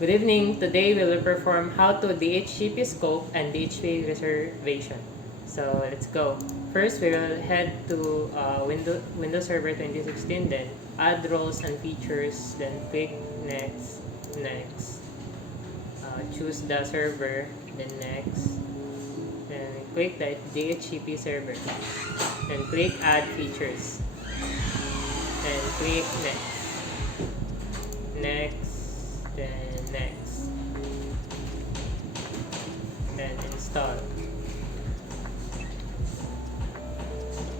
Good evening. Today we will perform how to DHCP scope and DHCP reservation. So let's go. First, we will head to Windows Server 2016, then add roles and features, then click next, next. Choose the server, then next. Then click the DHCP server. Then click add features. Then click next. Next. Then next. Then install.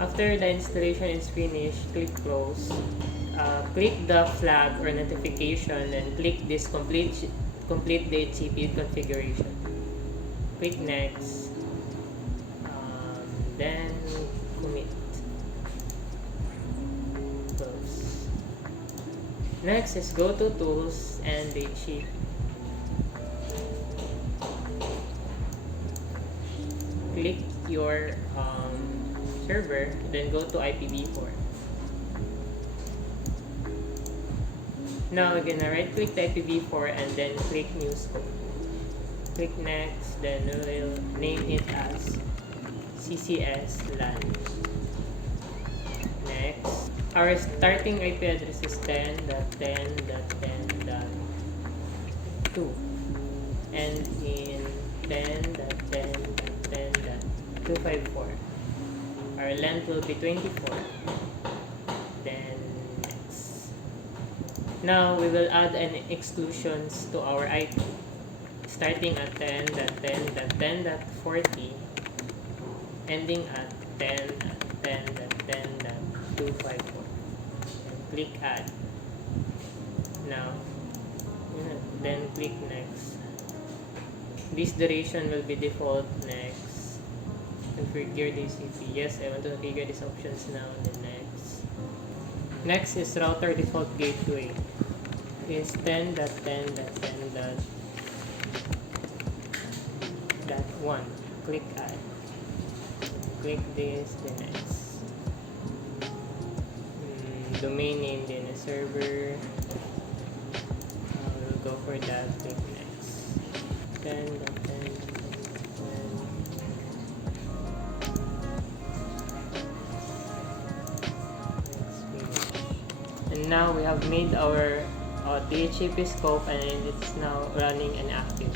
After the installation is finished, click close. Click the flag or notification and click this complete DHCP configuration. Click next. Then commit. Close. Next is go to tools and DHCP. Click your server, then go to IPv4. Now we're gonna right click the IPv4 and then click new scope. Click next, then we'll name it as CCS LAN. Next, our starting IP address is 10.10.10.2 and in 10.10.10.254. Our length will be 24. Then next. Now we will add any exclusions to our IP, starting at 10.10.10.40, ending at 10.10.10.254. Click add. Now, then click next. This duration will be default. Next. Configure DHCP. Yes, I want to configure these options now. Then next. Next is router default gateway. Is 10.10.10.1. Click add. Click this, then next. Domain name, then a server. We'll go for that. Click next. 10.10. And now we have made our DHCP scope and it's now running and active.